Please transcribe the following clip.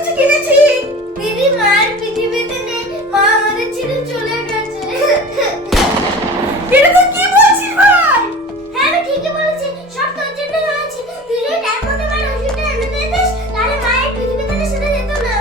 কিছু কিনেছি। দিদি মার পৃথিবীতে নেই, মা আমাদের ছেড়ে চলে গেছে। এটা তুই কি বলছিস ভাই? হ্যাঁ আমি ঠিকই বলেছি, সব তোর জন্য হয়েছে। তুই যদি টাইম মতো মার ওষুধটা এনে দিতিস তাহলে মায়ের পৃথিবী থেকে সেটা যেত না।